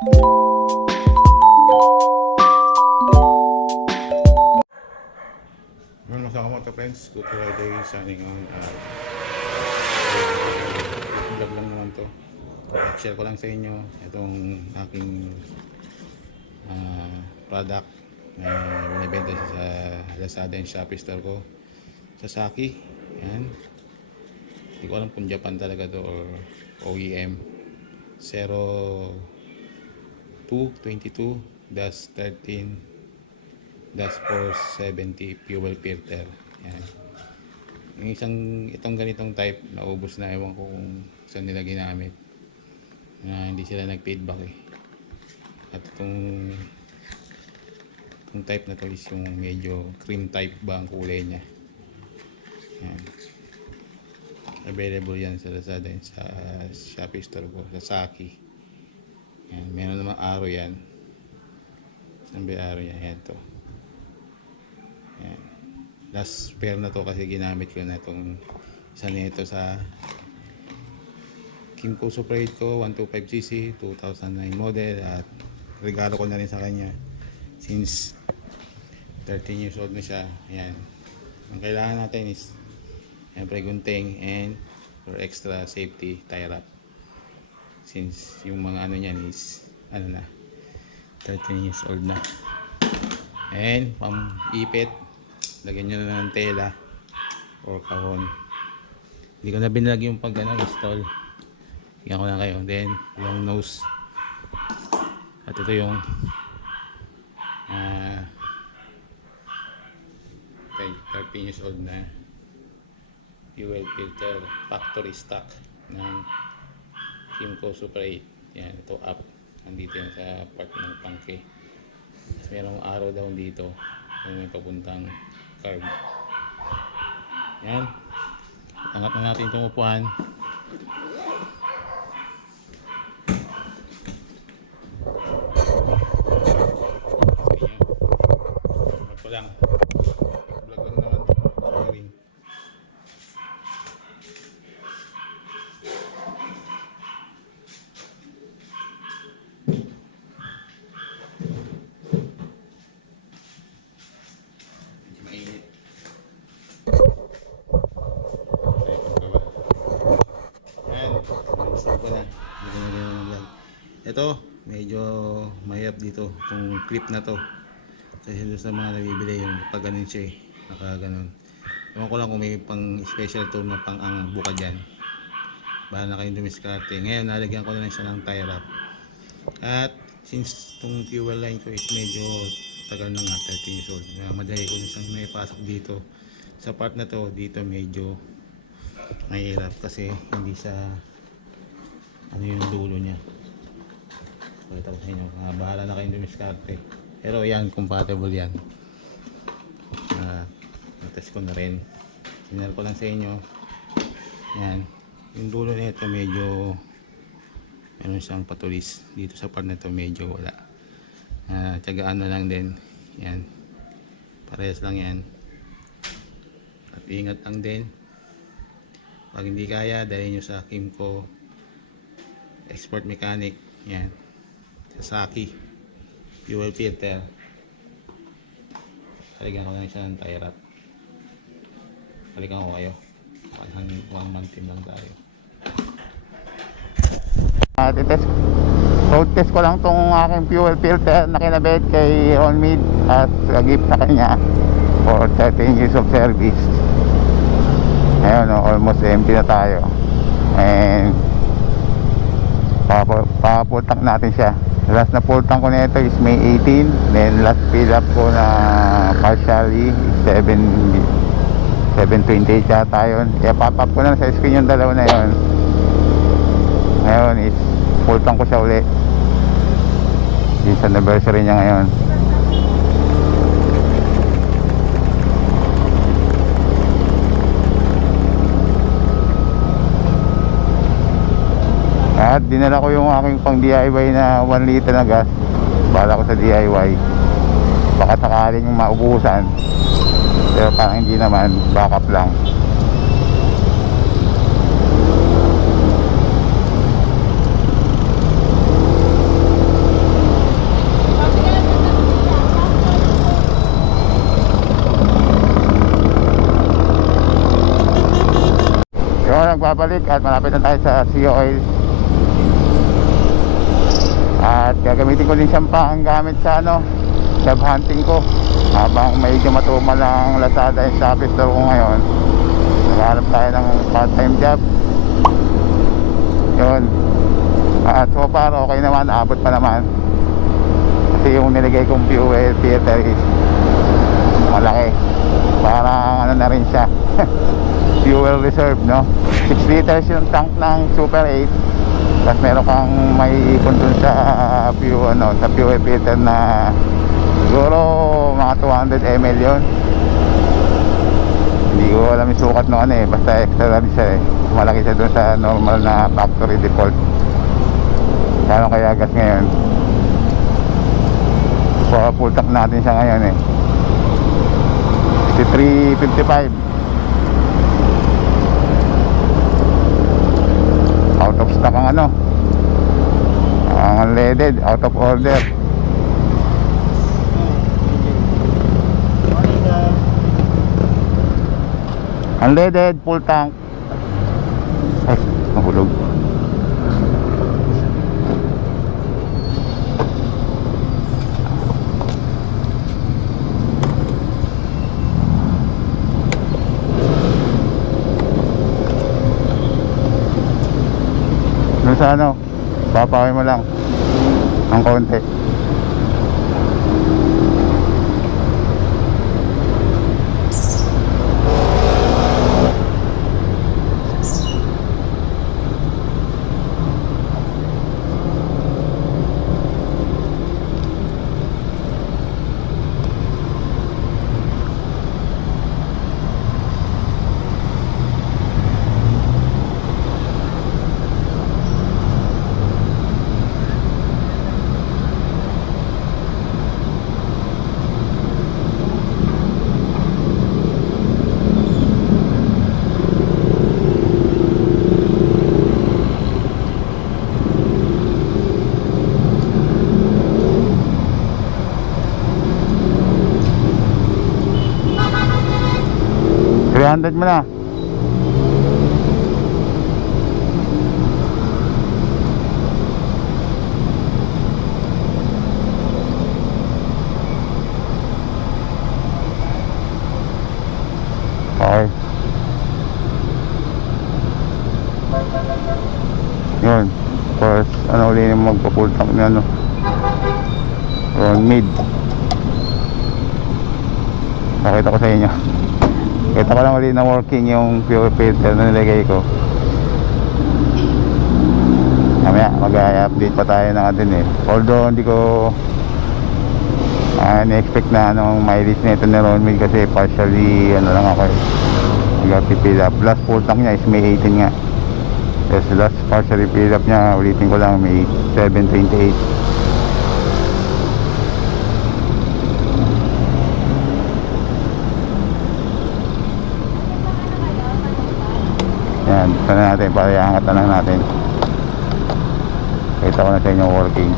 Mga masama mga friends, good Friday, signing on. Vlog lang naman to. Share ko lang sa inyo itong aking product na binibenta sa Lazada and Shopee store ko. Sasaki, yan. Hindi ko alam kung Japan talaga to or OEM. 02-22-13-470 fuel filter. Yan. Yung itong ganitong type, naubos na, ewan ko kung saan nila ginamit. Hindi sila nag-feedback eh. At itong type na to is yung medyo cream type ba ang kulay niya. Yan. Available yan sa Lazada and sa Shopee store ko, sa Saki. Yan. Meron namang arrow yan. Saan ba yung arrow yan? Yan to. Yan. Last pair na to kasi ginamit ko na itong isa nito sa Kimco Suprade ko 125cc 2009 model, at regalo ko na rin sa kanya since 13 years old na siya. Ayan. Ang kailangan natin is siyempre gunting and for extra safety tie wrap, since yung mga ano niyan is ano na 13 years old na. And pang ipit, lagyan nyo na ng tela or kahon. Hindi ko na binlag yung pag install. Bigyan ko na kayo. Then long nose, at ito yung 13 years old na fuel filter, factory stock ng Kimco Suprade. Yan, ito up, nandito yan sa part ng tangke. Merong arrow down dito kung may papuntang carb. Yan, angat na natin itong upuan. Ito lang, vlog lang naman ring. Mainit. Ito medyo mahirap dito itong clip na to, kasi doon sa mga nabibili yung pag ganun siya eh, naka ganun. Ewan ko lang kung may pang special tool na pang ang buka dyan, bahala na kayong dumiskarte. Ngayon nalagyan ko na lang siya ng tie wrap, at since itong fuel line ko is medyo tagal na nga, 13 years old, madali ko na siyang may pasok dito sa part na to. Dito medyo mahirap kasi hindi sa ano yung dulo niya. Tapos inyo, bahala na kayong dumiskarte, pero yan, compatible yan. Natest ko na rin, sinare ko lang sa inyo. Yan, yung dulo nito medyo meron siyang patulis dito sa part na to, medyo wala. Tiyagaan na lang din yan, parehas lang yan. At ingat lang din, pag hindi kaya dahil nyo sa Kimco Expert Mechanic. Yan, Sasaki fuel filter, balikan ko lang siya ng tie wrap. Balikan ko kayo, one month team lang tayo. Road test ko lang tong aking fuel filter na kinabit kay Ronmid as a gift sa kanya for 13 years of service. Ayun, almost empty na tayo, and papultang natin siya. Last na pultang ko nito is May 18, then last fill up ko na partially 728 yata yun. Pop-up ko na sa screen yung dalawa na yun. Ngayon is pultang ko siya uli, sa anniversary niya ngayon. At dinala ko yung aking pang DIY na 1 liter na gas. Bala ko sa DIY, baka sakaling maubusan, pero parang hindi naman, backup lang. nagbabalik at malapit na tayo sa Sea Oil. At gagamitin ko din siyang pang gamit sa job hunting ko. Habang medyo matumal ang Lazada yung Shopee store ko ngayon, naghahanap tayo ng part-time job. Yun. At so far okay naman, abot pa naman. Kasi yung nilagay kong fuel filter is malaki. Parang na rin siya. Fuel reserve, no? 6 liters yung tank ng Super 8. Tapos meron kang may ipon dun sa sa fuel filter na siguro mga 200 ml yun. Hindi ko alam yung sukat no basta extra lang siya malaki siya dun sa normal na factory default. Kano kaya gas ngayon? So full tank natin siya ngayon 63.55. Out of stock ang ang unleaded, out of order. Unleaded, full tank. Ay, nahulog. Sa papawin mo lang ang konti. $300 mo na. Okay. Yun. First, uli yung magpa-full tank na Ron mid. Nakita ko sa inyo. Kita ko lang ulit na working yung fuel filter na nilagay ko. Mamaya mag-update pa tayo ng atin Although hindi ko na-expect na mileage nito na Ronmid kasi partially lang ako nag-fill up. Last full tank niya is May 18 nga. Yes, last partially fill up niya, ulitin ko lang, May 7.28. Yan, sana natin, para iangat na lang natin. Kita ko na sa inyo working.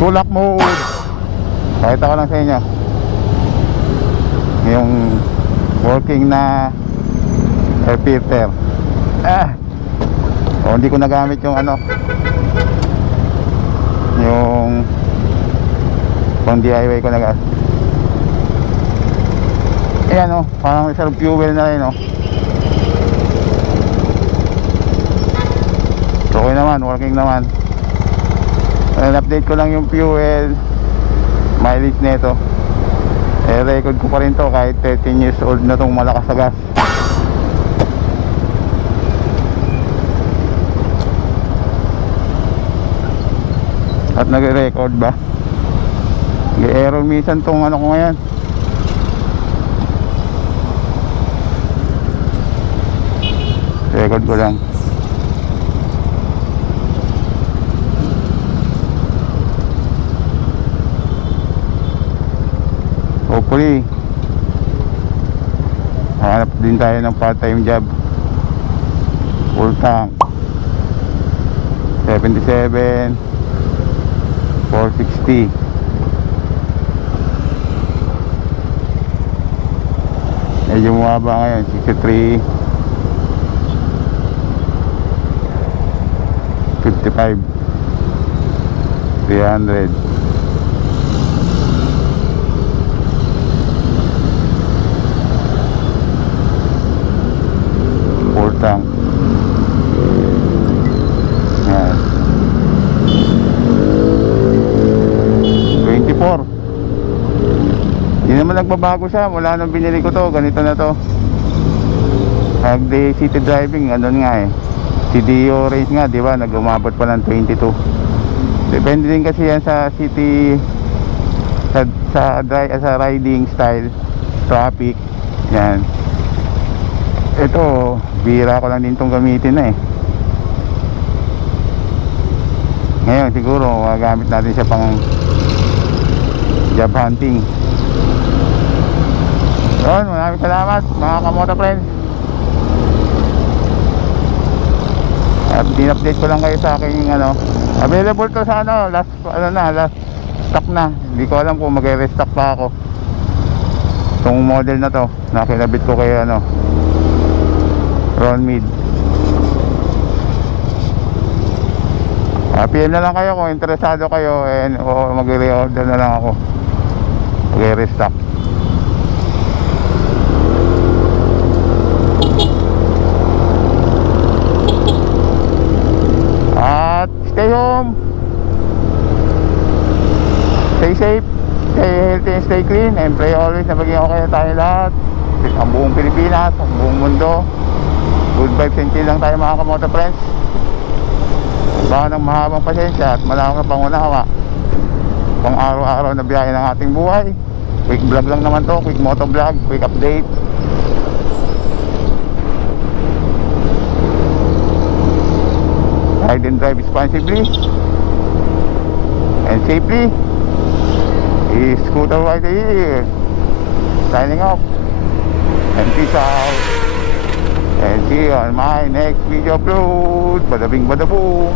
Tulak mo uod. Pakita ko lang sa inyo yung working na air filter. Hindi ko nagamit yung yung pang DIY ko na ayan parang isang fuel na rin okay naman, working naman. Update ko lang yung fuel mileage nito. Eh, record ko pa rin to kahit 13 years old na tong malakas sa gas. At nagre-record ba? Nag-error minsan tong ano ko ngayon. Record ko lang. Hopefully hanap din tayo ng part-time job. Full tank 77 460. Medyo bumaba ngayon 63 55 300. Full tank. Yan. 24. Hindi naman nagbabago siya mula nung binili ko to. Ganito na to. Pag day city driving, ano nga eh, CDO rate nga, di ba? Nag-umabot pa ng 22. Depende din kasi yan sa city, sa riding style, traffic. Yan. Ito, bira ko lang din itong gamitin na eh. Ngayon siguro gagamit natin siya pang job hunting. Yun, maraming salamat mga kamoto friends. At din-update ko lang kayo sa aking ano, available to sa ano, last stock na. Hindi ko alam kung magre-restock pa ako. Itong model na to, nakinabit ko kay ano, Ron Mid. PM na lang kayo kung interesado kayo, o magre-reorder na lang ako. Magre-restock. At stay home, stay safe, stay healthy and stay clean, and pray always na maging okay na tayo lahat. Ang buong Pilipinas, ang buong mundo. Good vibes and chill lang tayo mga kamoto friends. Baka ng mahabang pasensya at malawak na pangunawa pang araw-araw na biyahe ng ating buhay. Quick vlog lang naman to, quick moto vlog, quick update. Ride and drive responsibly and safely. Is Scooter Rider here, signing off, and peace out, and see you on my next video upload. Bada bing bada boom.